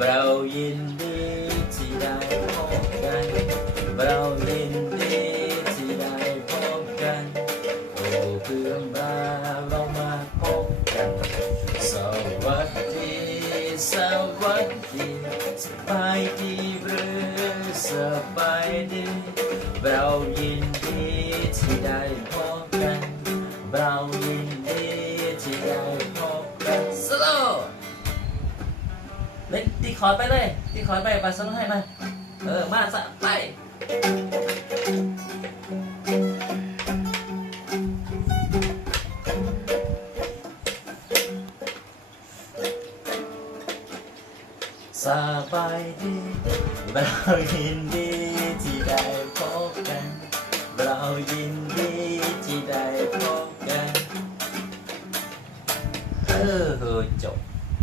เรายินดีที่ได้พบกันเรายินดีที่ได้พบกันโอ้เพื่อนมาเรามาพบกันสวัสดีสวัสดีสบายดีหรือสบายดีเรายินดีที่ได้พบกันเรายินดีที่ได้พบกันสโลเล่นตีคอร์ดไปเลยตีคอร์ดไปสโลให้มามาสะไปสบายดีเรายินดีที่ได้พบกันเรายินดีที่ได้พบกันจบ